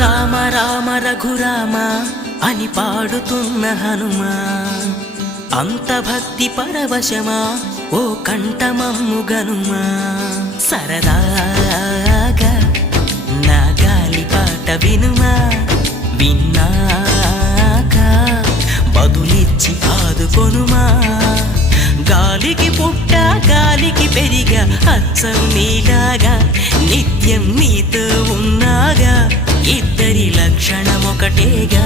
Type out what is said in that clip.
రామ రామ రఘురామ అని పాడుతున్న హనుమా, అంత భక్తి పరవశమా ఓ కంఠమమ్ము గనుమా. సరదాగా నా గాలి పాట వినుమా, విన్నాక బదులిచ్చి ఆదుకొనుమా. గాలికి పుట్ట గాలికి పెరిగా అచ్చం నీలాగా, నిత్యం నీతో ఉన్నాగా, ఇద్దరి లక్షణమొకటేగా.